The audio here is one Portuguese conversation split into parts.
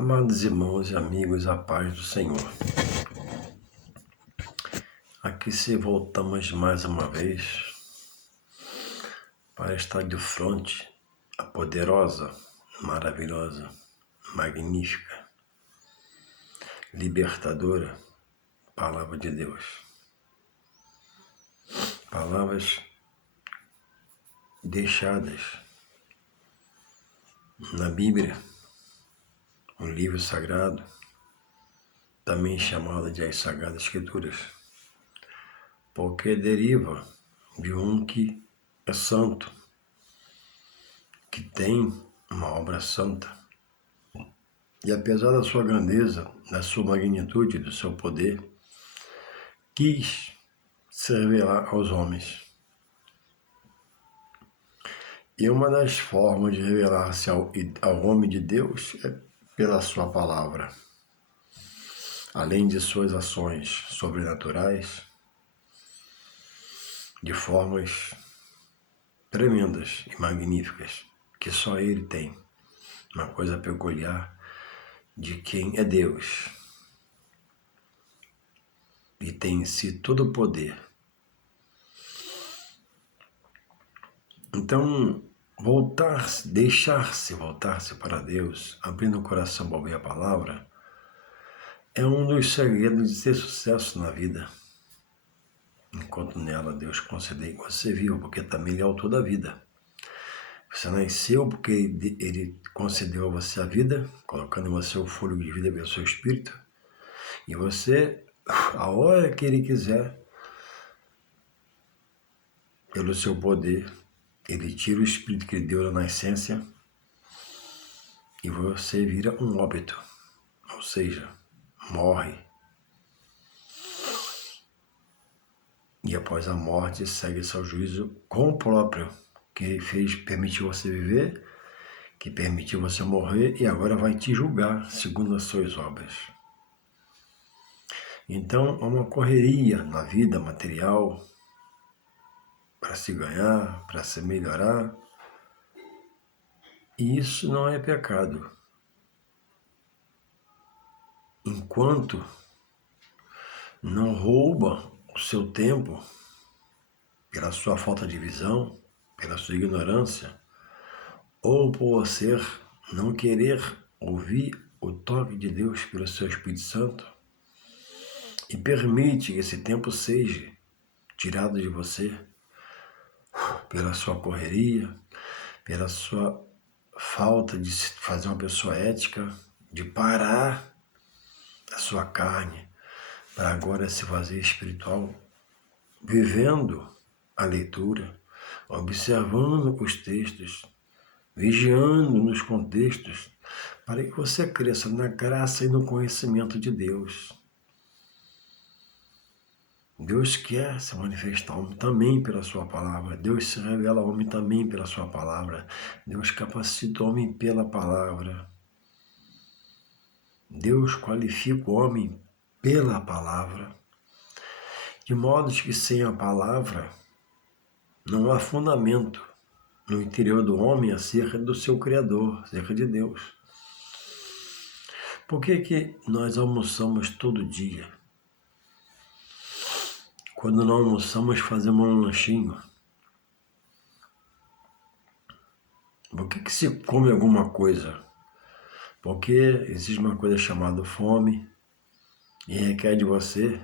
Amados irmãos e amigos, a paz do Senhor. Aqui se voltamos mais uma vez para estar de frente à poderosa, maravilhosa, magnífica, libertadora Palavra de Deus. Palavras deixadas na Bíblia, um livro sagrado, também chamado de as Sagradas Escrituras, porque deriva de um que é santo, que tem uma obra santa. E apesar da sua grandeza, da sua magnitude, do seu poder, quis se revelar aos homens. E uma das formas de revelar-se ao homem de Deus é pela sua palavra. Além de suas ações sobrenaturais, de formas tremendas e magníficas, que só Ele tem, uma coisa peculiar de quem é Deus e tem em si todo o poder. Então, deixar-se voltar-se para Deus, abrindo o coração para ouvir a palavra, é um dos segredos de ter sucesso na vida. Enquanto nela Deus conceder que você viva, porque também Ele é o autor da vida. Você nasceu porque Ele concedeu a você a vida, colocando em você o fôlego de vida pelo seu espírito, e você, a hora que Ele quiser, pelo seu poder, Ele tira o espírito que Ele deu na nascença e você vira um óbito, ou seja, morre. E após a morte segue-se ao juízo com o próprio, que Ele permitiu você viver, que permitiu você morrer e agora vai te julgar segundo as suas obras. Então, há uma correria na vida material para se ganhar, para se melhorar, e isso não é pecado. Enquanto não rouba o seu tempo pela sua falta de visão, pela sua ignorância, ou por você não querer ouvir o toque de Deus pelo seu Espírito Santo, e permite que esse tempo seja tirado de você pela sua correria, pela sua falta de fazer uma pessoa ética, de parar a sua carne para agora se fazer espiritual, vivendo a leitura, observando os textos, vigiando nos contextos, para que você cresça na graça e no conhecimento de Deus. Deus quer se manifestar ao homem também pela sua palavra. Deus se revela ao homem também pela sua palavra. Deus capacita o homem pela palavra. Deus qualifica o homem pela palavra. De modo que sem a palavra não há fundamento no interior do homem acerca do seu Criador, acerca de Deus. Por que nós almoçamos todo dia? Quando não almoçamos, fazemos um lanchinho. Por que se come alguma coisa? Porque existe uma coisa chamada fome e requer de você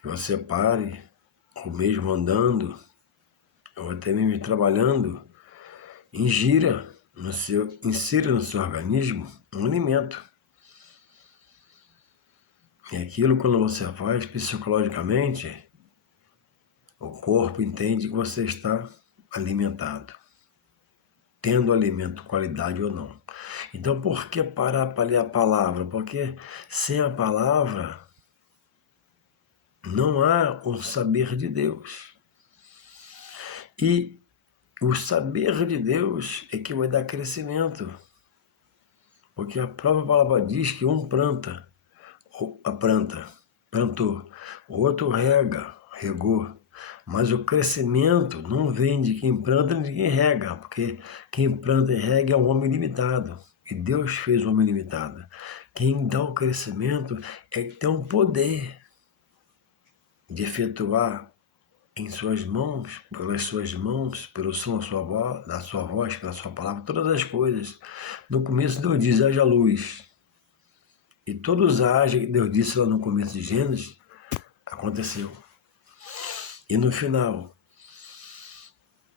que você pare, ou mesmo andando, ou até mesmo trabalhando, insira no seu organismo um alimento. E aquilo, quando você faz psicologicamente, o corpo entende que você está alimentado, tendo alimento, qualidade ou não. Então, por que parar para ler a palavra? Porque sem a palavra não há o saber de Deus. E o saber de Deus é que vai dar crescimento. Porque a própria palavra diz que um plantou, o outro regou. Mas o crescimento não vem de quem planta nem de quem rega, porque quem planta e rega é um homem limitado. E Deus fez o homem limitado. Quem dá o crescimento é que tem o poder de efetuar em suas mãos, pelas suas mãos, pelo som da sua voz, pela sua palavra, todas as coisas. No começo Deus diz, haja luz. E todos agem que Deus disse lá no começo de Gênesis, aconteceu. E no final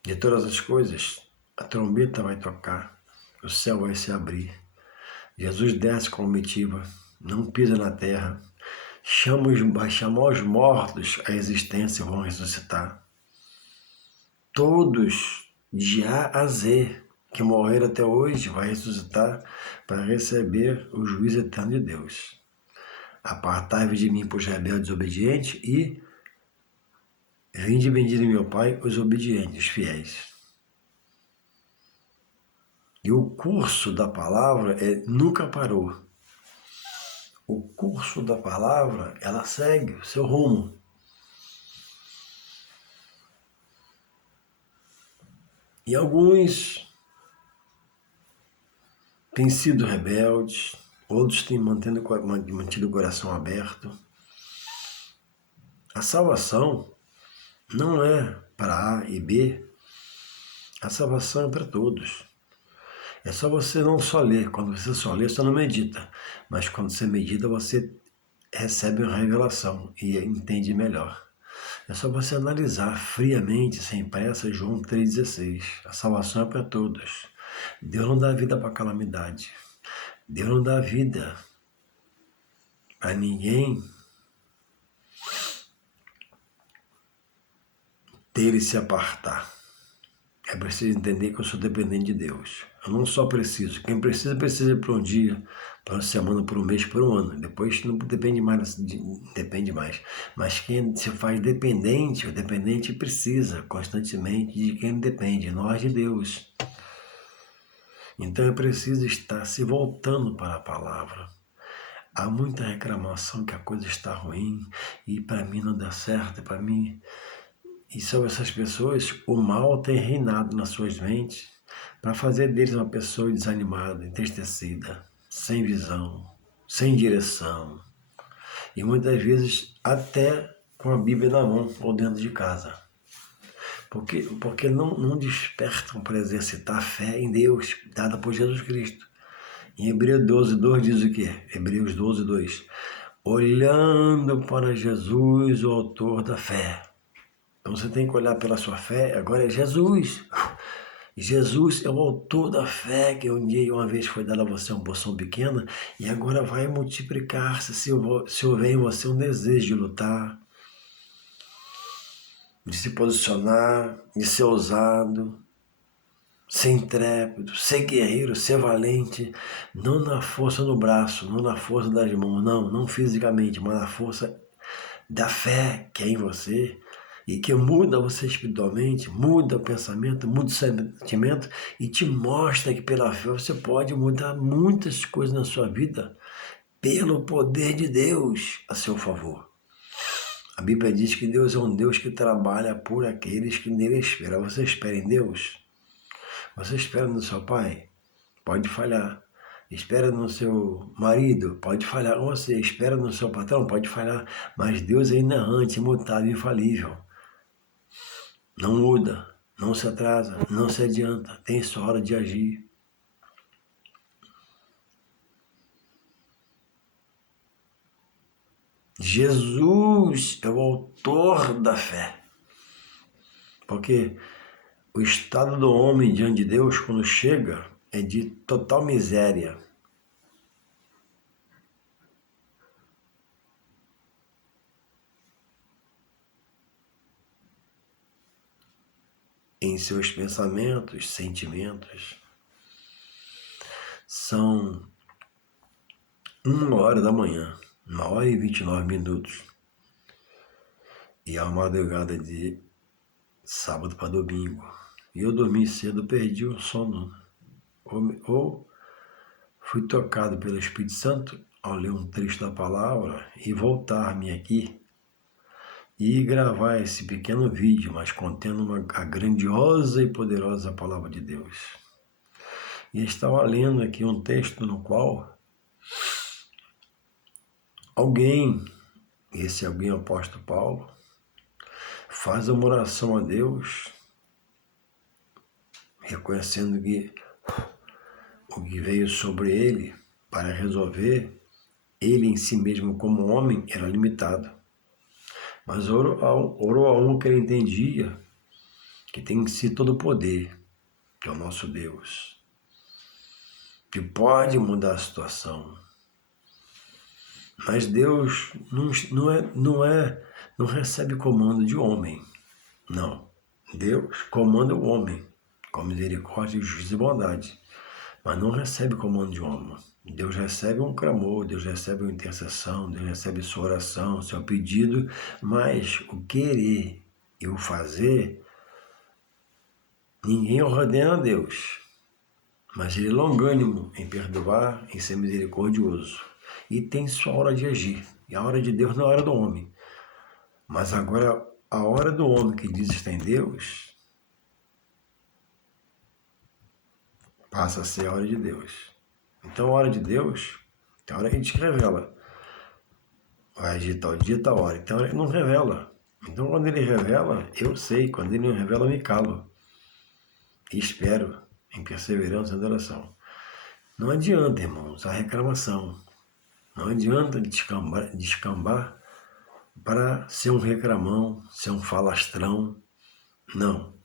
de todas as coisas, a trombeta vai tocar, o céu vai se abrir. Jesus desce com comitiva, não pisa na terra, vai chamar os mortos à existência e vão ressuscitar. Todos, de A a Z, que morreram até hoje, vai ressuscitar para receber o juízo eterno de Deus. Apartai-vos de mim, pois rebeldes obedientes, e vinde bendito meu Pai, os obedientes, os fiéis. E o curso da palavra nunca parou. O curso da palavra, ela segue o seu rumo. E alguns têm sido rebeldes, outros têm mantido o coração aberto. A salvação não é para A e B, a salvação é para todos. É só você não só ler. Quando você só lê, você não medita. Mas quando você medita, você recebe uma revelação e entende melhor. É só você analisar friamente, sem pressa, João 3,16. A salvação é para todos. Deus não dá vida para calamidade. Deus não dá vida para ninguém ter e se apartar. É preciso entender que eu sou dependente de Deus. Eu não só preciso. Quem precisa, precisa por um dia, por uma semana, por um mês, por um ano. Depois não depende mais. Mas quem se faz dependente, o dependente precisa constantemente de quem depende, nós de Deus. Então é preciso estar se voltando para a palavra. Há muita reclamação que a coisa está ruim e para mim não dá certo, para mim... E sobre essas pessoas, o mal tem reinado nas suas mentes para fazer deles uma pessoa desanimada, entristecida, sem visão, sem direção. E muitas vezes até com a Bíblia na mão ou dentro de casa. Porque não despertam para exercitar a fé em Deus, dada por Jesus Cristo. Em Hebreus 12:2 diz o quê? Hebreus 12:2. Olhando para Jesus, o autor da fé. Então você tem que olhar pela sua fé, agora é Jesus. Jesus é o autor da fé que uma vez foi dada a você uma porção pequena e agora vai multiplicar-se se houver em você um desejo de lutar, de se posicionar, de ser ousado, ser intrépido, ser guerreiro, ser valente, não na força no braço, não na força das mãos, não fisicamente, mas na força da fé que é em você. E que muda você espiritualmente, muda o pensamento, muda o sentimento e te mostra que pela fé você pode mudar muitas coisas na sua vida pelo poder de Deus a seu favor. A Bíblia diz que Deus é um Deus que trabalha por aqueles que nele esperam. Você espera em Deus? Você espera no seu pai? Pode falhar. Espera no seu marido? Pode falhar com você. Espera no seu patrão? Pode falhar. Mas Deus é inerrante, imutável, infalível. Não muda, não se atrasa, não se adianta, tem sua hora de agir. Jesus é o autor da fé. Porque o estado do homem diante de Deus, quando chega, é de total miséria. Em seus pensamentos, sentimentos. São 1h da manhã, 1h29. E a madrugada de sábado para domingo. E eu dormi cedo, perdi o sono. Ou fui tocado pelo Espírito Santo ao ler um trecho da palavra e voltar-me aqui e gravar esse pequeno vídeo, mas contendo a grandiosa e poderosa palavra de Deus. E estava lendo aqui um texto no qual alguém, esse alguém é o apóstolo Paulo, faz uma oração a Deus, reconhecendo que o que veio sobre ele para resolver, ele em si mesmo como homem era limitado. Mas orou a um que ele entendia que tem em si todo o poder, que é o nosso Deus, que pode mudar a situação. Mas Deus não recebe comando de homem, não. Deus comanda o homem com misericórdia, justiça e bondade, mas não recebe comando de homem. Deus recebe um clamor, Deus recebe uma intercessão, Deus recebe sua oração, seu pedido, mas o querer e o fazer, ninguém ordena a Deus, mas Ele é longânimo em perdoar, em ser misericordioso. E tem sua hora de agir. E a hora de Deus não é a hora do homem. Mas agora, a hora do homem que diz estar em Deus, passa a ser a hora de Deus. Então, a hora de Deus, tem hora que a gente revela. Vai agir tal dia, tal hora. Então, ele não revela. Então, quando ele revela, eu sei. Quando ele não revela, eu me calo. E espero, em perseverança e adoração. Não adianta, irmãos, a reclamação. Não adianta descambar para ser um reclamão, ser um falastrão. Não.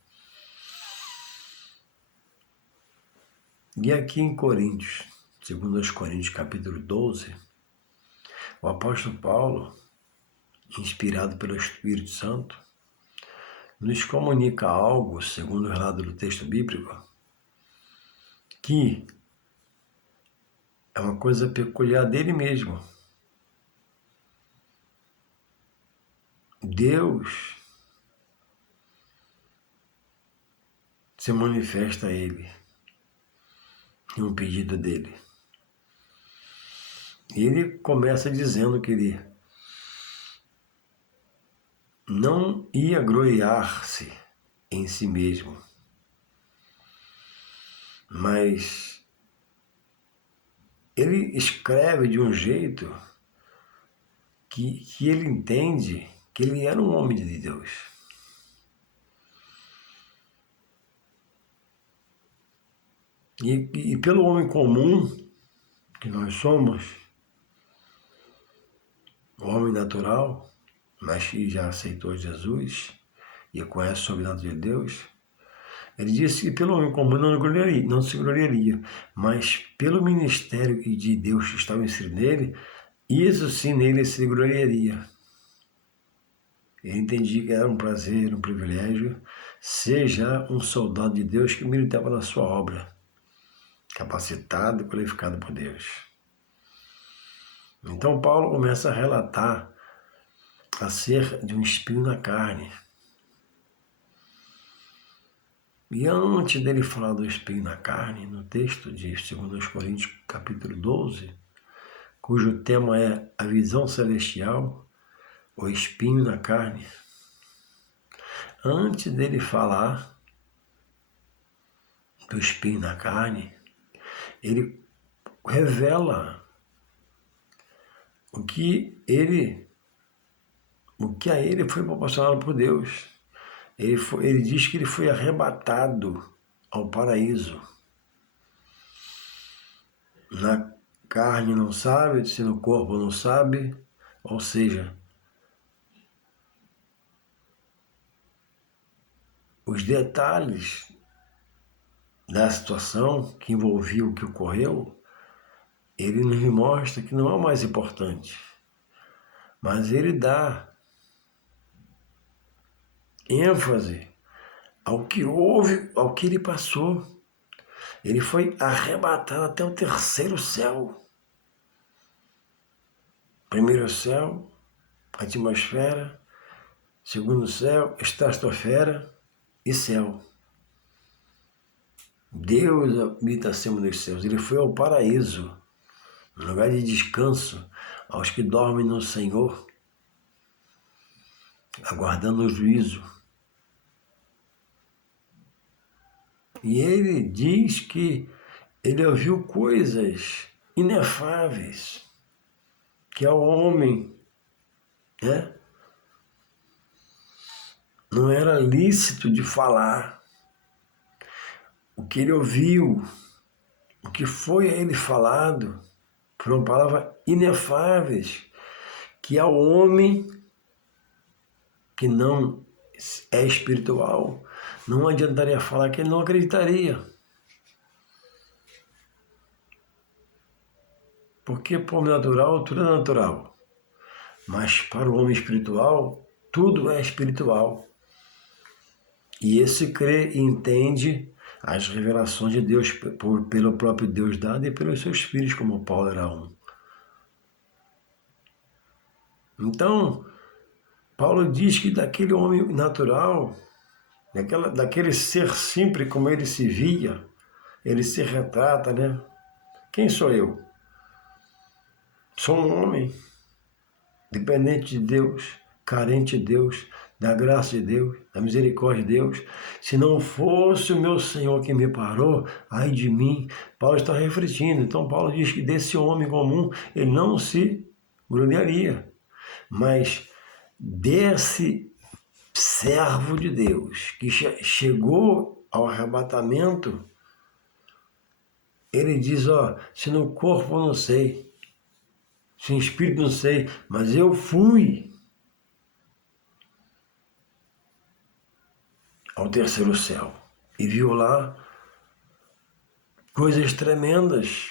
E aqui em Coríntios, segundo aos Coríntios capítulo 12, o apóstolo Paulo, inspirado pelo Espírito Santo, nos comunica algo, segundo o relato do texto bíblico, que é uma coisa peculiar dele mesmo. Deus se manifesta a ele em um pedido dele. E ele começa dizendo que ele não ia gloriar-se em si mesmo, mas ele escreve de um jeito que ele entende que ele era um homem de Deus. E pelo homem comum que nós somos, o homem natural, mas que já aceitou Jesus e conhece sobre a natureza de Deus, ele disse que pelo homem comum não se gloriaria, mas pelo ministério de Deus que estava inserido nele, isso sim nele se gloriaria. Ele entendia que era um prazer, um privilégio, ser já um soldado de Deus que militava na sua obra, capacitado e qualificado por Deus. Então Paulo começa a relatar acerca de um espinho na carne. E antes dele falar do espinho na carne, no texto de 2 Coríntios capítulo 12, cujo tema é a visão celestial, o espinho na carne, antes dele falar do espinho na carne, ele revela o que a ele foi proporcionado por Deus. Ele diz que ele foi arrebatado ao paraíso. Na carne não sabe, se no corpo não sabe, ou seja, os detalhes da situação que envolvia o que ocorreu, ele nos mostra que não é o mais importante, mas ele dá ênfase ao que houve, ao que ele passou. Ele foi arrebatado até o terceiro céu. Primeiro céu, atmosfera. Segundo céu, estratosfera e céu. Deus habita acima dos céus. Ele foi ao paraíso, um lugar de descanso aos que dormem no Senhor, aguardando o juízo. E ele diz que ele ouviu coisas inefáveis que ao homem, né, não era lícito de falar. O que ele ouviu, o que foi a ele falado, foram palavras inefáveis que ao homem que não é espiritual não adiantaria falar, que ele não acreditaria. Porque para o homem natural tudo é natural, mas para o homem espiritual tudo é espiritual. E esse crê e entende as revelações de Deus pelo próprio Deus dado e pelos seus filhos, como Paulo era um. Então, Paulo diz que daquele homem natural, daquele ser simples como ele se via, ele se retrata, né? Quem sou eu? Sou um homem dependente de Deus, carente de Deus, da graça de Deus, da misericórdia de Deus. Se não fosse o meu Senhor que me parou, ai de mim. Paulo está refletindo. Então Paulo diz que desse homem comum ele não se gloriaria, mas desse servo de Deus que chegou ao arrebatamento, ele diz, se no corpo eu não sei, se no espírito não sei, mas eu fui ao terceiro céu e viu lá coisas tremendas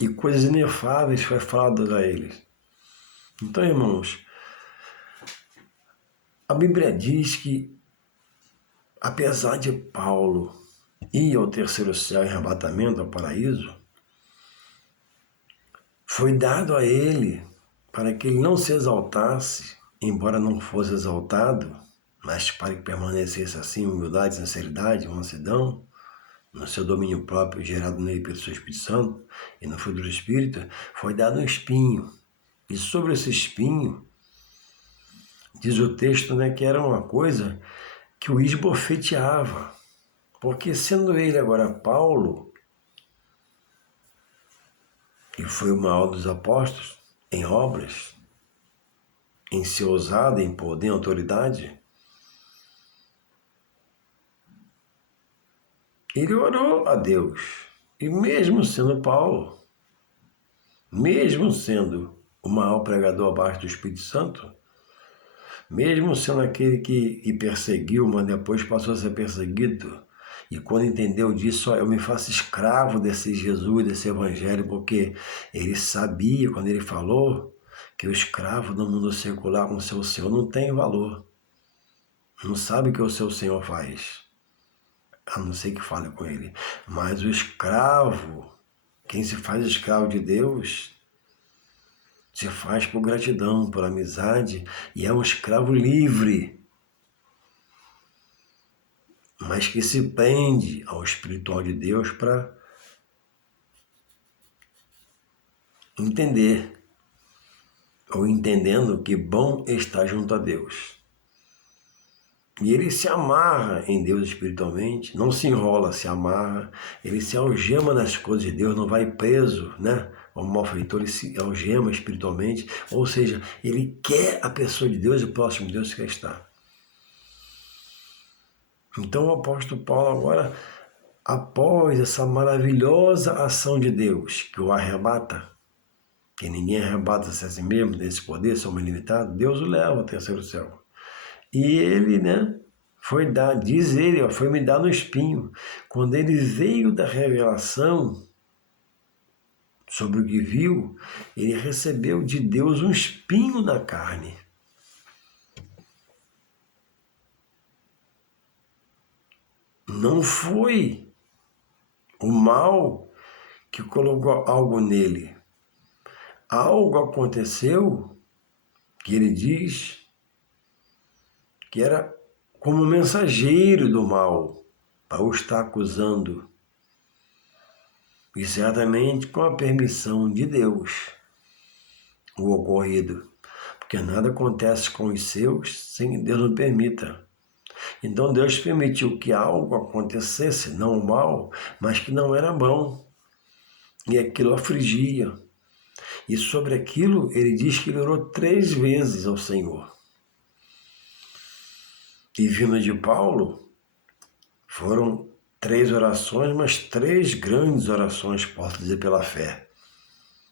e coisas inefáveis foi faladas a eles. Então, irmãos, a Bíblia diz que, apesar de Paulo ir ao terceiro céu em arrebatamento, ao paraíso, foi dado a ele para que ele não se exaltasse, embora não fosse exaltado, mas para que permanecesse assim, humildade, sinceridade, mansidão, no seu domínio próprio, gerado nele pelo seu Espírito Santo e no fruto do Espírito, foi dado um espinho. E sobre esse espinho, diz o texto, né, que era uma coisa que o esbofeteava. Porque sendo ele agora Paulo, e foi o maior dos apóstolos em obras, em ser ousado, em poder, em autoridade, ele orou a Deus. E mesmo sendo Paulo, mesmo sendo o maior pregador abaixo do Espírito Santo, mesmo sendo aquele que perseguiu, mas depois passou a ser perseguido, e quando entendeu disso, eu me faço escravo desse Jesus, desse evangelho, porque ele sabia, quando ele falou, que o escravo no mundo secular com o seu Senhor não tem valor. Não sabe o que o seu Senhor faz, a não ser que fale com ele. Mas o escravo, quem se faz escravo de Deus, se faz por gratidão, por amizade, e é um escravo livre, mas que se prende ao espiritual de Deus para entender, ou entendendo que bom está junto a Deus. E ele se amarra em Deus espiritualmente, não se enrola, se amarra, ele se algema nas coisas de Deus, não vai preso, né? O malfeitor, ele se algema espiritualmente, ou seja, ele quer a pessoa de Deus e o próximo de Deus que quer estar. Então o apóstolo Paulo agora, após essa maravilhosa ação de Deus, que o arrebata, que ninguém arrebata-se a si mesmo, desse poder, somos limitados, Deus o leva ao terceiro céu. E ele, né, foi dar, diz ele, foi me dar no espinho. Quando ele veio da revelação sobre o que viu, ele recebeu de Deus um espinho na carne. Não foi o mal que colocou algo nele. Algo aconteceu que ele diz que era como mensageiro do mal para o estar acusando. E certamente com a permissão de Deus o ocorrido. Porque nada acontece com os seus sem que Deus não permita. Então Deus permitiu que algo acontecesse, não mal, mas que não era bom. E aquilo afligia. E sobre aquilo ele diz que ele orou 3 vezes ao Senhor. E vindo de Paulo, foram 3 orações, mas 3 grandes orações, posso dizer, pela fé.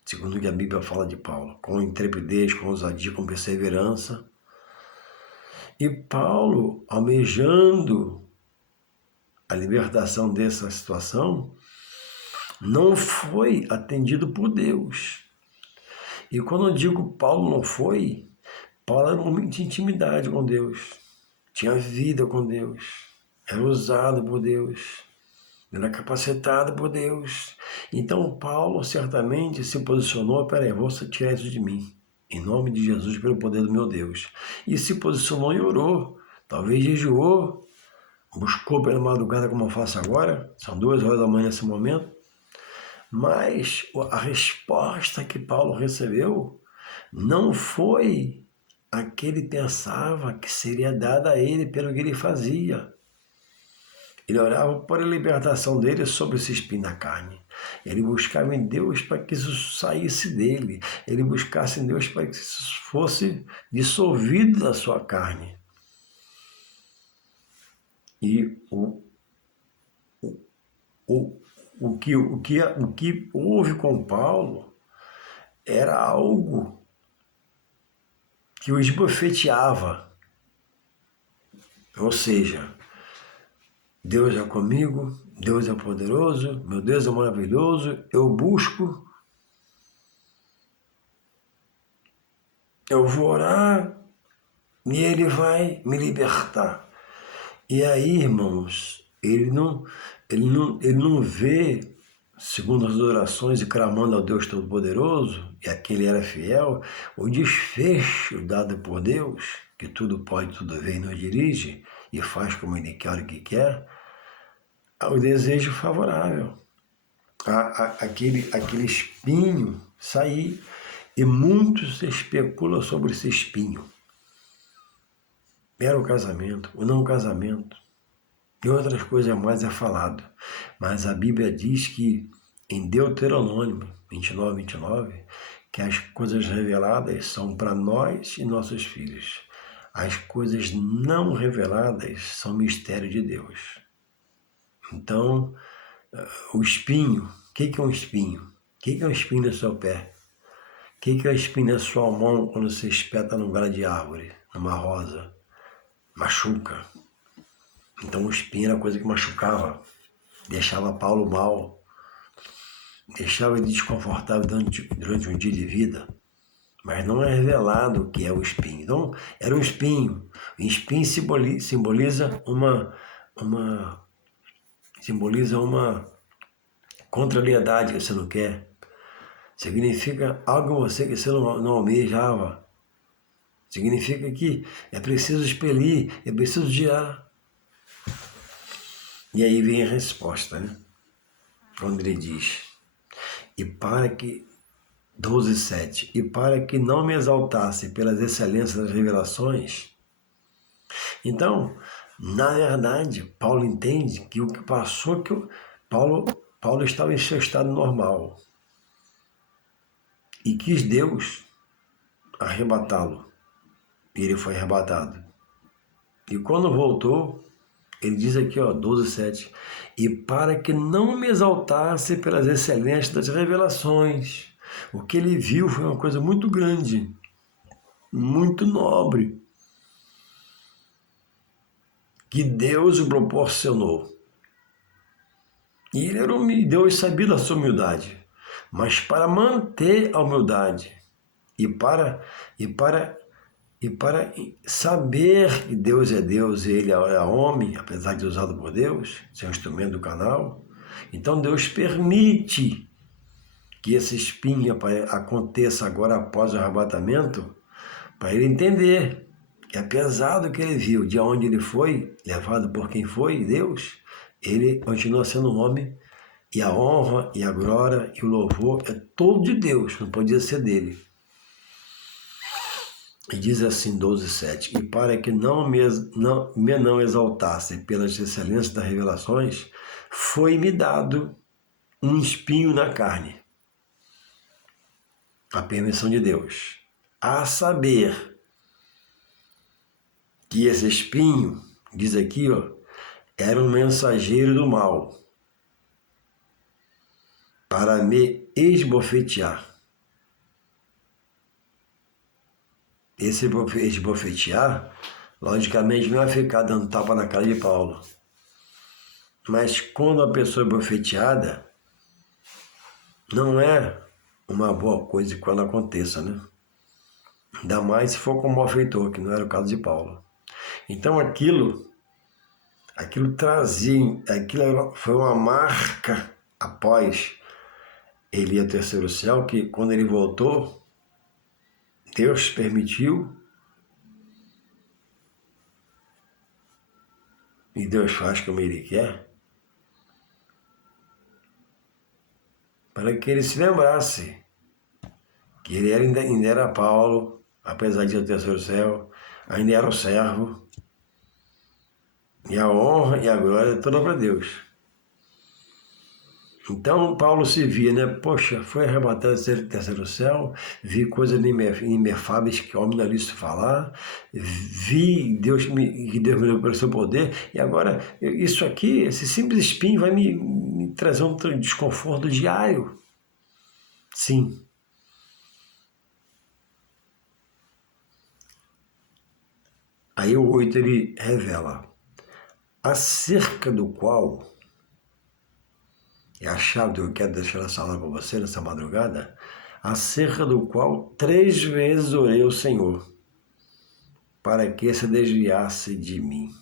Segundo o que a Bíblia fala de Paulo, com intrepidez, com ousadia, com perseverança. E Paulo, almejando a libertação dessa situação, não foi atendido por Deus. E quando eu digo Paulo não foi, Paulo era um homem de intimidade com Deus, tinha vida com Deus, era usado por Deus, era capacitado por Deus. Então Paulo certamente se posicionou: peraí, vou tirar isso de mim, em nome de Jesus, pelo poder do meu Deus. E se posicionou e orou, talvez jejuou, buscou pela madrugada, como eu faço agora, são 2 horas da manhã nesse momento. Mas a resposta que Paulo recebeu não foi a que ele pensava que seria dada a ele pelo que ele fazia. Ele orava por a libertação dele sobre esse espinho na carne. Ele buscava em Deus para que isso saísse dele. Ele buscasse em Deus para que isso fosse dissolvido da sua carne. E o que houve com Paulo era algo que o esbofeteava. Ou seja, Deus é comigo, Deus é poderoso, meu Deus é maravilhoso, eu busco, eu vou orar e Ele vai me libertar. E aí, irmãos, ele não vê, segundo as orações e clamando ao Deus Todo-Poderoso, e a quem ele era fiel, o desfecho dado por Deus, que tudo pode, tudo vê e nos dirige, e faz como ele quer o que quer, ao desejo favorável, aquele espinho sair, e muito se especula sobre esse espinho. Era o casamento, o não casamento, e outras coisas mais é falado. Mas a Bíblia diz que, em Deuteronômio 29, que as coisas reveladas são para nós e nossos filhos. As coisas não reveladas são mistério de Deus. Então, o espinho, o que é um espinho? O que é um espinho no seu pé? O que é um espinho na sua mão quando você espeta num galho de árvore, numa rosa? Machuca. Então o espinho era coisa que machucava, deixava Paulo mal, deixava ele desconfortável durante um dia de vida, mas não é revelado o que é o espinho. Então, era um espinho. O espinho simboliza uma contrariedade que você não quer. Significa algo em você que você não almejava. Significa que é preciso expelir, é preciso tirar. E aí vem a resposta, né? Quando ele diz, 12:7, e para que não me exaltasse pelas excelências das revelações. Então, na verdade, Paulo entende que o que passou, Paulo estava em seu estado normal e quis Deus arrebatá-lo, e ele foi arrebatado. E quando voltou, ele diz aqui, 12:7, e para que não me exaltasse pelas excelências das revelações. O que ele viu foi uma coisa muito grande, muito nobre, que Deus o proporcionou. E ele era humilde, Deus sabia da sua humildade, mas para manter a humildade e para saber que Deus é Deus e ele é homem, apesar de ser usado por Deus, ser um instrumento do canal, então Deus permite que esse espinho aconteça agora após o arrebatamento, para ele entender que apesar do que ele viu, de onde ele foi, levado por quem foi, Deus, ele continua sendo um homem, e a honra, e a glória, e o louvor é todo de Deus, não podia ser dele. E diz assim, 12:7, e para que me não exaltasse pelas excelências das revelações, foi-me dado um espinho na carne, a permissão de Deus, a saber que esse espinho, diz aqui, ó, era um mensageiro do mal, para me esbofetear. Esse esbofetear, logicamente, não é ficar dando tapa na cara de Paulo. Mas quando a pessoa é bofeteada, não é uma boa coisa quando aconteça, né? Ainda mais se for com um malfeitor, que não era o caso de Paulo. Então aquilo trazia, foi uma marca após ele ir ao terceiro céu, que quando ele voltou, Deus permitiu, e Deus faz como ele quer, para que ele se lembrasse que ele ainda era Paulo, apesar de ir ao terceiro céu, ainda era o servo, e a honra e a glória é toda para Deus. Então Paulo se via, né? Poxa, foi arrebatado do terceiro céu, vi coisas inefáveis que homem não lhe falar, vi que Deus me deu pelo seu poder, e agora isso aqui, esse simples espinho vai me trazer um desconforto diário. Sim. Aí o 8 ele revela, acerca do qual, é a chave que eu quero deixar nessa aula para você, nessa madrugada, acerca do qual 3 vezes orei ao Senhor, para que se desviasse de mim.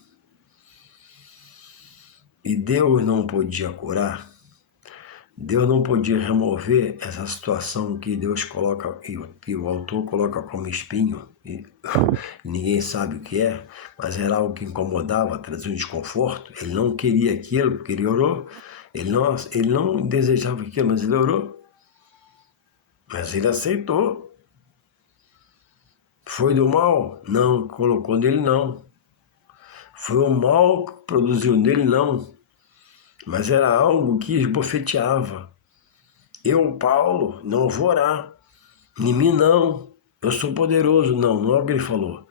E Deus não podia curar, Deus não podia remover essa situação que Deus coloca, que o autor coloca como espinho, e ninguém sabe o que é, mas era algo que incomodava, trazia um desconforto. Ele não queria aquilo, porque ele orou, ele não desejava aquilo, mas ele orou, mas ele aceitou. Foi do mal? Não, colocou nele não. Foi o mal que produziu nele? Não. Mas era algo que esbofeteava. Eu, Paulo, não vou orar. Em mim não. Eu sou poderoso. Não, não é o que ele falou.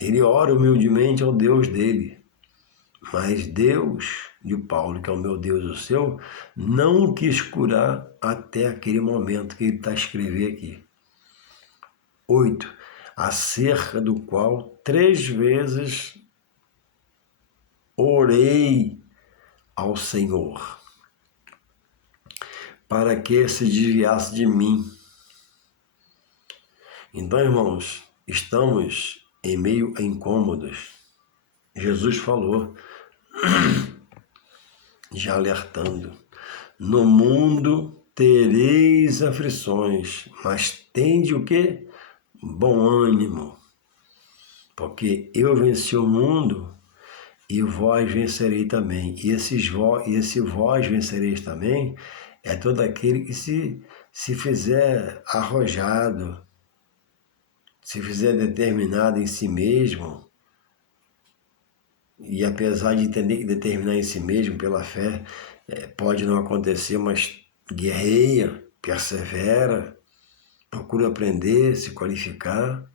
Ele ora humildemente ao Deus dele. Mas Deus de Paulo, que é o meu Deus e o seu, não quis curar até aquele momento que ele está a escrever aqui. 8. Acerca do qual 3 vezes orei ao Senhor, para que se desviasse de mim. Então, irmãos, estamos em meio a incômodos. Jesus falou, já alertando, no mundo tereis aflições, mas tende o quê? Bom ânimo, porque eu venci o mundo e vós vencerei também. E esse vós vencereis também é todo aquele que se fizer arrojado, se fizer determinado em si mesmo, e apesar de entender que determinar em si mesmo pela fé pode não acontecer, mas guerreia, persevera, procura aprender, se qualificar.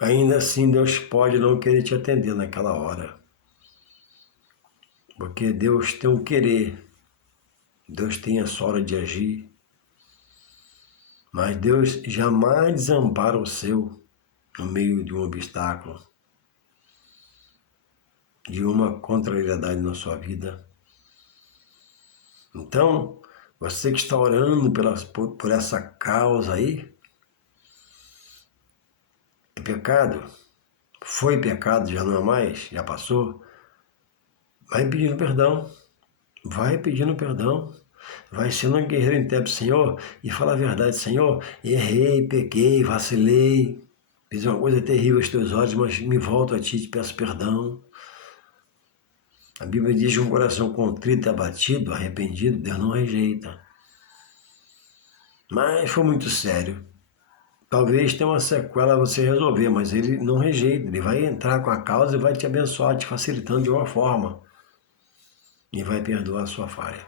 Ainda assim, Deus pode não querer te atender naquela hora. Porque Deus tem um querer, Deus tem a sua hora de agir, mas Deus jamais desampara o seu no meio de um obstáculo, de uma contrariedade na sua vida. Então, você que está orando por essa causa aí, é pecado? Foi pecado, já não é mais? Já passou? Vai pedindo perdão. Vai pedindo perdão. Vai sendo um guerreiro interno, Senhor, e fala a verdade, Senhor, errei, pequei, vacilei, fiz uma coisa terrível aos teus olhos, mas me volto a ti e te peço perdão. A Bíblia diz que um coração contrito e abatido, arrependido, Deus não rejeita. Mas foi muito sério. Talvez tenha uma sequela a você resolver, mas ele não rejeita. Ele vai entrar com a causa e vai te abençoar, te facilitando de uma forma. E vai perdoar a sua falha.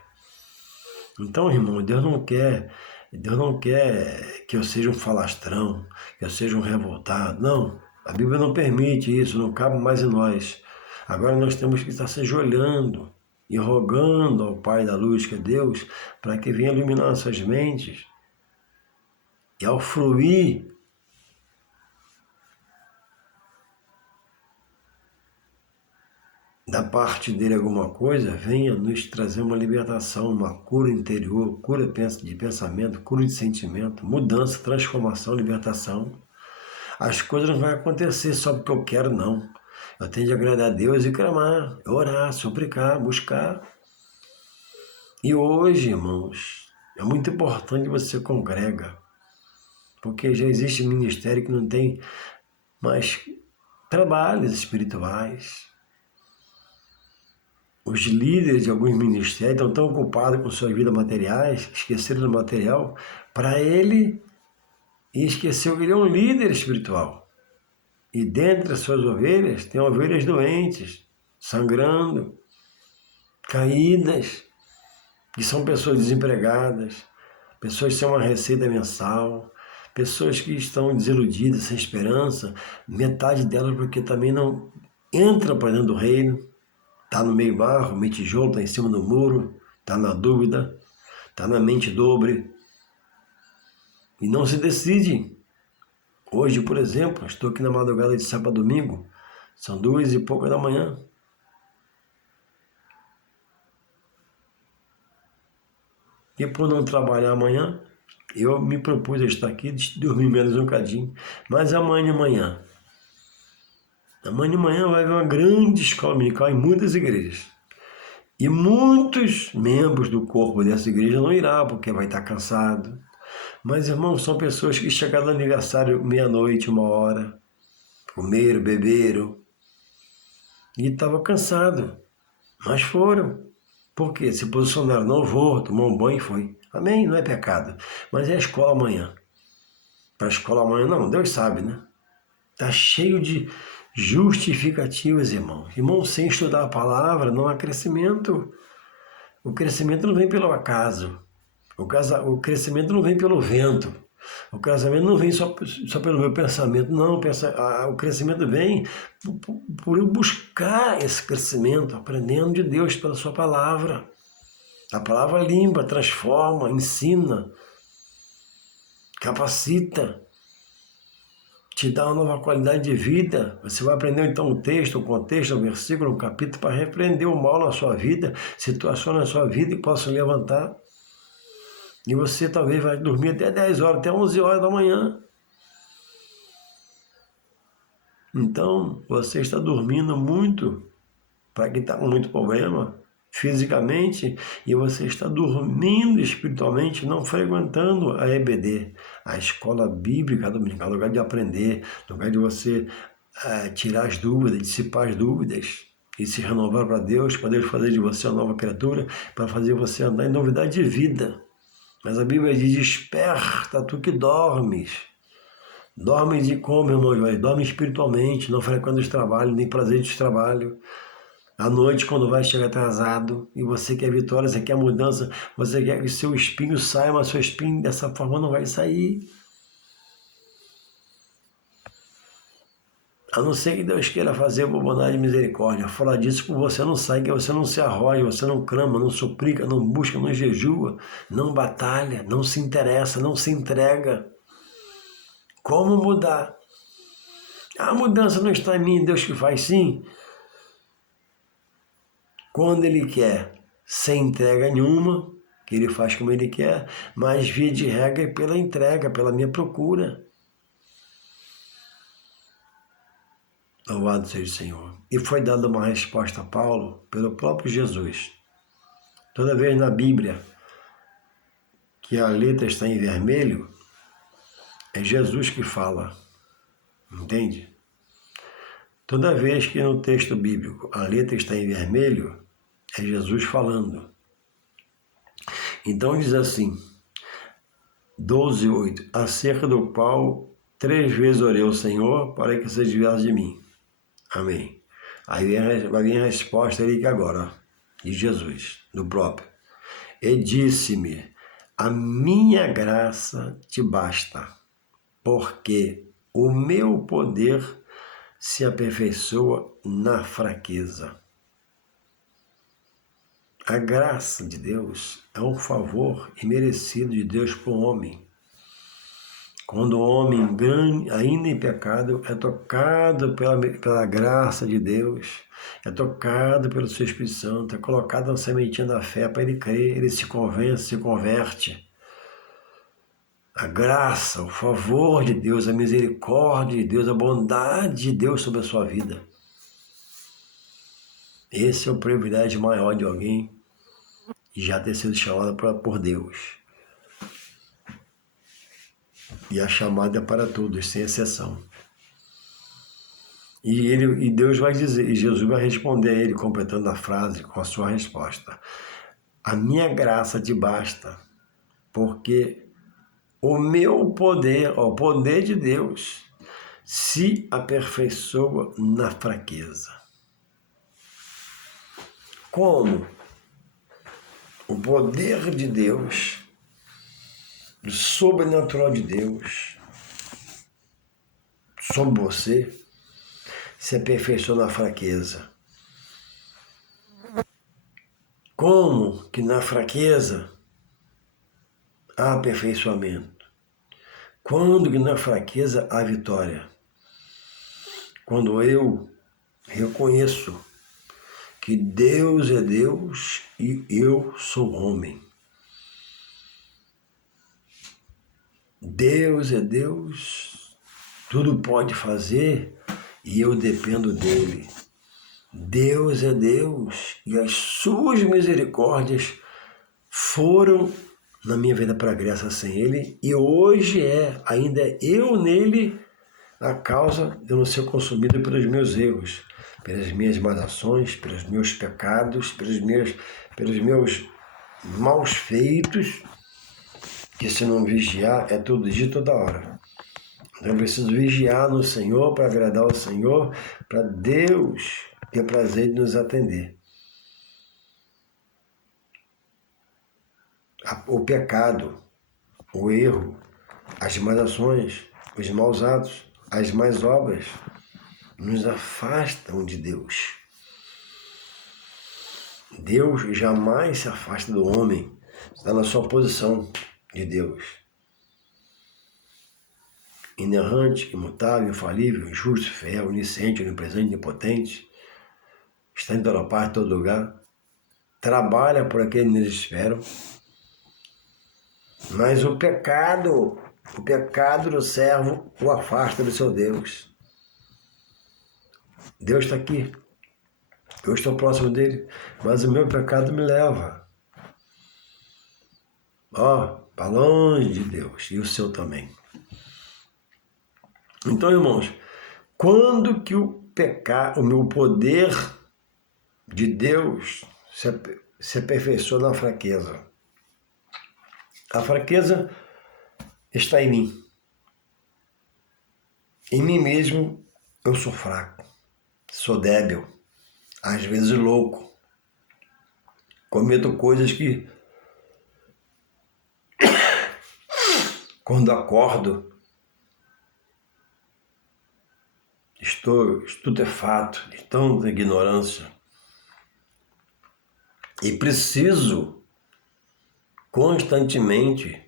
Então, irmão, Deus não quer que eu seja um falastrão, que eu seja um revoltado. Não, a Bíblia não permite isso, não cabe mais em nós. Agora nós temos que estar se ajoelhando e rogando ao Pai da luz, que é Deus, para que venha iluminar nossas mentes. E ao fruir da parte dele alguma coisa, venha nos trazer uma libertação, uma cura interior, cura de pensamento, cura de sentimento, mudança, transformação, libertação. As coisas não vão acontecer só porque eu quero, não. Eu tenho de agradar a Deus e clamar, orar, suplicar, buscar. E hoje, irmãos, é muito importante você congrega, porque já existe ministério que não tem mais trabalhos espirituais. Os líderes de alguns ministérios estão tão ocupados com suas vidas materiais, esqueceram do material, para ele, e esqueceu que ele é um líder espiritual. E dentre as suas ovelhas, tem ovelhas doentes, sangrando, caídas, que são pessoas desempregadas, pessoas sem uma receita mensal, pessoas que estão desiludidas, sem esperança, metade delas porque também não entra para dentro do reino. Está no meio barro, meio tijolo, está em cima do muro, está na dúvida, está na mente dobre e não se decide. Hoje, por exemplo, estou aqui na madrugada de sábado a domingo, são 2h pouca da manhã. E por não trabalhar amanhã, eu me propus a estar aqui, dormir menos um bocadinho, mas amanhã de manhã vai haver uma grande escola dominical em muitas igrejas. E muitos membros do corpo dessa igreja não irá, porque vai estar cansado. Mas, irmãos, são pessoas que chegaram no aniversário meia-noite, 1h, comeram, beberam, e estavam cansados, mas foram. Por quê? Se posicionaram, não vou, tomou um banho e foi. Amém? Não é pecado. Mas é a escola amanhã. Para a escola amanhã, não, Deus sabe, né? Está cheio de justificativas, irmão. Irmão, sem estudar a palavra, não há crescimento. O crescimento não vem pelo acaso. O crescimento não vem pelo vento. O crescimento não vem só pelo meu pensamento. Não, o crescimento vem por eu buscar esse crescimento, aprendendo de Deus pela sua palavra. A palavra limpa, transforma, ensina, capacita, te dá uma nova qualidade de vida. Você vai aprender então o texto, o contexto, o versículo, o capítulo, para repreender o mal na sua vida, situações na sua vida que possam levantar. E você talvez vai dormir até 10 horas, até 11 horas da manhã. Então, você está dormindo muito, para quem está com muito problema fisicamente, e você está dormindo espiritualmente, não frequentando a EBD, a Escola Bíblica Dominical, lugar de aprender, lugar de você tirar as dúvidas, dissipar as dúvidas, e se renovar para Deus fazer de você uma nova criatura, para fazer você andar em novidade de vida. Mas a Bíblia diz, desperta tu que dormes. Dorme de como, irmão? Dorme espiritualmente, não frequenta os trabalhos, nem prazer de trabalho. À noite, quando vai chegar atrasado, e você quer vitória, você quer mudança, você quer que seu espinho saia, mas seu espinho dessa forma não vai sair. A não ser que Deus queira fazer por bondade e misericórdia. Fora disso, você não sai, que você não se arroja, você não clama, não suplica, não busca, não jejua, não batalha, não se interessa, não se entrega. Como mudar? A mudança não está em mim, Deus que faz sim. Quando Ele quer, sem entrega nenhuma, que Ele faz como Ele quer, mas via de regra é pela entrega, pela minha procura. Louvado seja o Senhor. E foi dada uma resposta a Paulo pelo próprio Jesus. Toda vez na Bíblia que a letra está em vermelho, é Jesus que fala. Entende? Toda vez que no texto bíblico a letra está em vermelho, É Jesus falando. Então diz assim, 12:8, acerca do qual 3 vezes orei ao Senhor para que se desviasse de mim. Amém. Aí vai vir a resposta ali que agora, ó, de Jesus, do próprio. E disse-me, a minha graça te basta, porque o meu poder se aperfeiçoa na fraqueza. A graça de Deus é um favor imerecido de Deus para o homem. Quando o homem, ainda em pecado, é tocado pela graça de Deus, é tocado pelo seu Espírito Santo, é colocado na sementinha da fé para ele crer, ele se convence, se converte. A graça, o favor de Deus, a misericórdia de Deus, a bondade de Deus sobre a sua vida. Esse é o privilégio maior de alguém já ter sido chamado por Deus. E a chamada é para todos, sem exceção. E Deus vai dizer, e Jesus vai responder a ele, completando a frase com a sua resposta. A minha graça te basta, porque o meu poder, o poder de Deus, se aperfeiçoa na fraqueza. Como o poder de Deus, o sobrenatural de Deus, sobre você, se aperfeiçoa na fraqueza. Como que na fraqueza há aperfeiçoamento? Quando que na fraqueza há vitória? Quando eu reconheço que Deus é Deus e eu sou homem. Deus é Deus, tudo pode fazer e eu dependo dele. Deus é Deus e as suas misericórdias foram na minha vida para a graça sem ele e hoje ainda é eu nele a causa de eu não ser consumido pelos meus erros, pelas minhas más ações, pelos meus pecados, pelos meus maus feitos, que se não vigiar é todo dia, toda hora. Então eu preciso vigiar no Senhor para agradar ao Senhor, para Deus ter prazer de nos atender. O pecado, o erro, as más ações, os maus atos, as más obras nos afastam de Deus. Deus jamais se afasta do homem, está na sua posição de Deus. Inerrante, imutável, infalível, justo, fiel, onisciente, onipresente, onipotente, está em toda parte, em todo lugar, trabalha por aqueles que neles esperam, mas o pecado do servo o afasta do seu Deus. Deus está aqui, eu estou próximo dele, mas o meu pecado me leva para longe de Deus, e o seu também. Então, irmãos, quando que o meu poder de Deus se aperfeiçoa na fraqueza? A fraqueza está em mim. Em mim mesmo eu sou fraco, sou débil, às vezes louco. Cometo coisas que, quando acordo, estou estupefato de tanta ignorância e preciso constantemente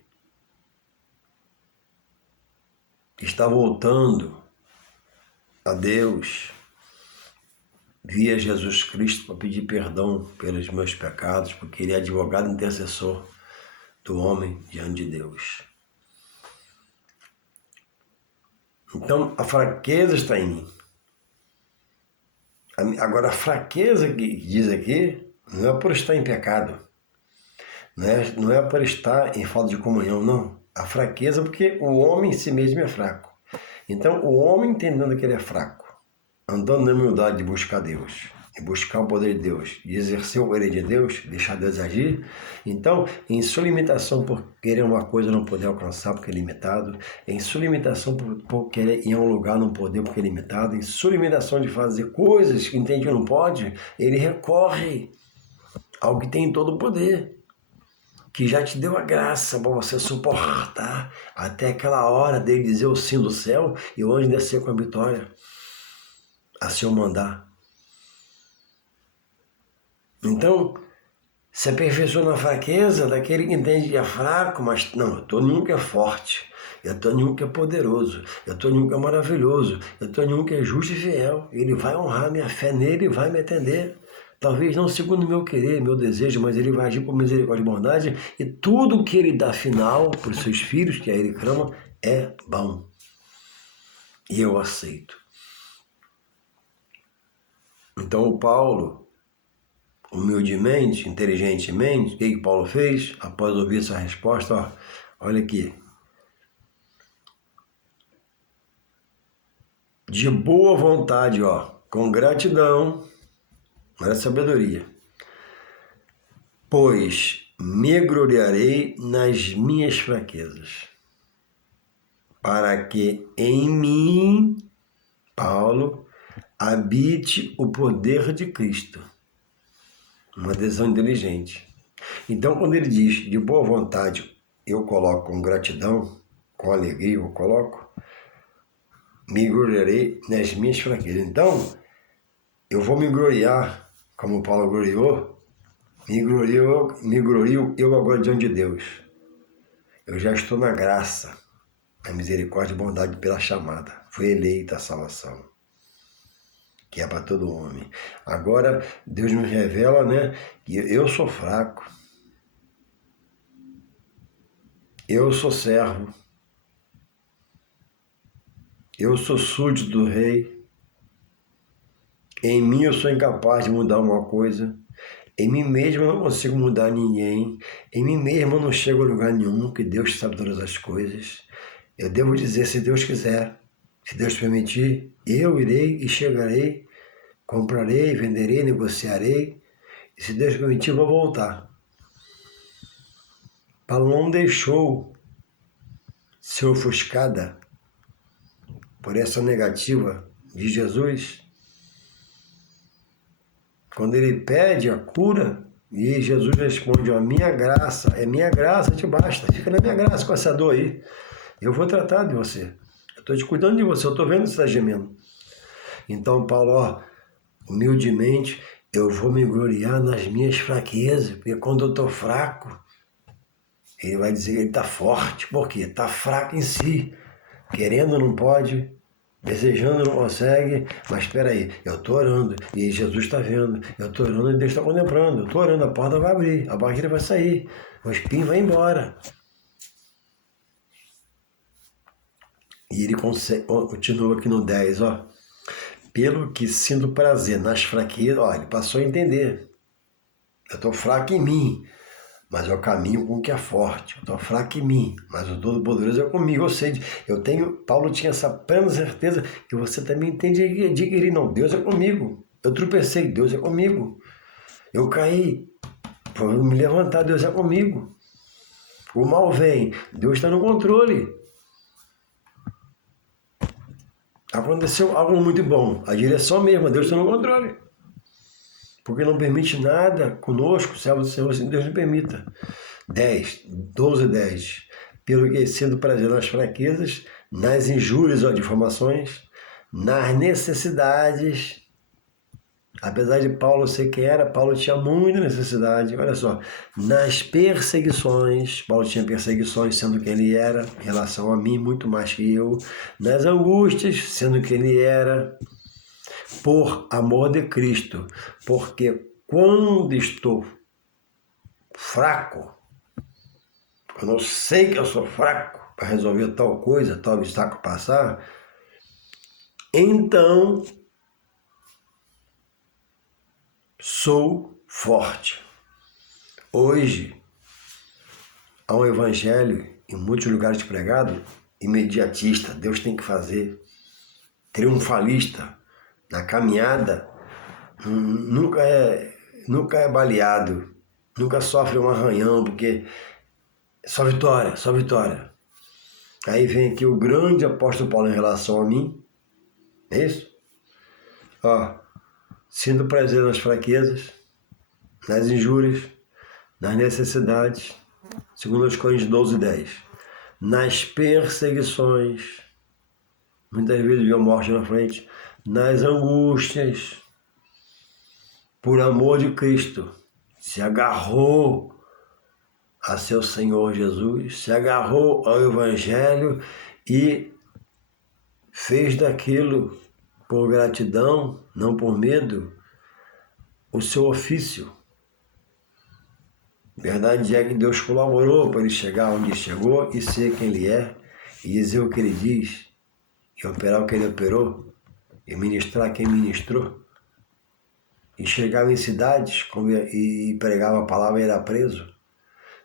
estar voltando a Deus via Jesus Cristo para pedir perdão pelos meus pecados, porque Ele é advogado intercessor do homem diante de Deus. Então, a fraqueza está em mim. Agora, a fraqueza que diz aqui não é por estar em pecado, não é por estar em falta de comunhão, não. A fraqueza é porque o homem em si mesmo é fraco. Então, o homem entendendo que ele é fraco, andando na humildade de buscar Deus, e buscar o poder de Deus, e exercer o poder de Deus, deixar Deus agir, então, em sua limitação por querer uma coisa não poder alcançar porque é limitado, em sua limitação por querer ir a um lugar não poder porque é limitado, em sua limitação de fazer coisas que entende que não pode, ele recorre ao que tem todo o poder, que já te deu a graça para você suportar até aquela hora dele dizer o sim do céu e o anjo descer com a vitória, a seu mandar. Então, se aperfeiçoa na fraqueza daquele que entende que é fraco, mas não, eu estou em um que é forte, eu estou em um que é poderoso, eu estou em um que é maravilhoso, eu estou em um que é justo e fiel. Ele vai honrar minha fé nele e vai me atender. Talvez não segundo o meu querer, meu desejo, mas ele vai agir por misericórdia e bondade, e tudo que ele dá final para os seus filhos, que a ele clama, é bom. E eu aceito. Então o Paulo, humildemente, inteligentemente, o que Paulo fez? Após ouvir essa resposta, olha aqui. De boa vontade, com gratidão, olha a sabedoria. Pois me gloriarei nas minhas fraquezas, para que em mim, Paulo, habite o poder de Cristo. Uma adesão inteligente. Então, quando ele diz de boa vontade, eu coloco com gratidão, com alegria, eu coloco, me gloriarei nas minhas fraquezas. Então, eu vou me gloriar, como Paulo gloriou, me glorio eu agora diante de Deus. Eu já estou na graça, na misericórdia e bondade pela chamada. Fui eleita a salvação, que é para todo homem. Agora, Deus me revela, que eu sou fraco. Eu sou servo. Eu sou súdito do rei. Em mim eu sou incapaz de mudar uma coisa. Em mim mesmo eu não consigo mudar ninguém. Em mim mesmo eu não chego a lugar nenhum, que Deus sabe todas as coisas. Eu devo dizer, se Deus quiser, se Deus permitir, eu irei e chegarei, comprarei, venderei, negociarei. E se Deus permitir, vou voltar. Paulo não deixou ser ofuscada por essa negativa de Jesus. Quando ele pede a cura, e Jesus responde, minha graça, minha graça te basta, fica na minha graça com essa dor aí. Eu vou tratar de você. Eu estou te cuidando de você, eu estou vendo que você está gemendo. Então, Paulo, humildemente, eu vou me gloriar nas minhas fraquezas, porque quando eu estou fraco, ele vai dizer que ele está forte, porque está fraco em si. Querendo não pode, desejando não consegue, mas espera aí, eu estou orando e Jesus está vendo, eu estou orando e Deus está contemplando, eu estou orando, a porta vai abrir, a barreira vai sair, o espinho vai embora. E ele continua aqui no 10, pelo que sinto prazer nas fraquezas, ele passou a entender, eu estou fraco em mim, mas eu caminho com o que é forte. Eu estou fraco em mim, mas o Todo-Poderoso é comigo. Paulo tinha essa plena certeza que você também tem de adquirir. Não, Deus é comigo. Eu tropecei, Deus é comigo. Eu caí, vou me levantar, Deus é comigo. O mal vem, Deus está no controle. Aconteceu algo muito bom, a direção mesma, Deus está no controle. Porque não permite nada conosco, servo do Senhor, assim Deus não permita. 12:10. Pelo que sendo prazer nas fraquezas, nas injúrias ou difamações, nas necessidades. Apesar de Paulo ser quem era, Paulo tinha muita necessidade. Olha só, nas perseguições, Paulo tinha perseguições sendo quem ele era, em relação a mim, muito mais que eu. Nas angústias, sendo quem ele era, por amor de Cristo, porque quando estou fraco, quando eu sei que eu sou fraco para resolver tal coisa, tal obstáculo passar, então sou forte. Hoje, há um evangelho em muitos lugares pregado, imediatista, Deus tem que fazer, triunfalista, na caminhada nunca é baleado, nunca sofre um arranhão, porque só vitória, só vitória. Aí vem aqui o grande apóstolo Paulo em relação a mim, é isso? Ó, sendo presente nas fraquezas, nas injúrias, nas necessidades, segundo os Coríntios 12:10, nas perseguições, muitas vezes viu a morte na frente, nas angústias, por amor de Cristo, se agarrou a seu Senhor Jesus, se agarrou ao Evangelho e fez daquilo, por gratidão, não por medo, o seu ofício. Verdade é que Deus colaborou para ele chegar onde chegou e ser quem ele é, e dizer o que ele diz, e operar o que ele operou, e ministrar quem ministrou. E chegava em cidades e pregava a palavra e era preso.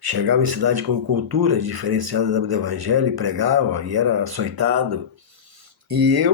Chegava em cidades com culturas diferenciadas do Evangelho e pregava e era açoitado. E eu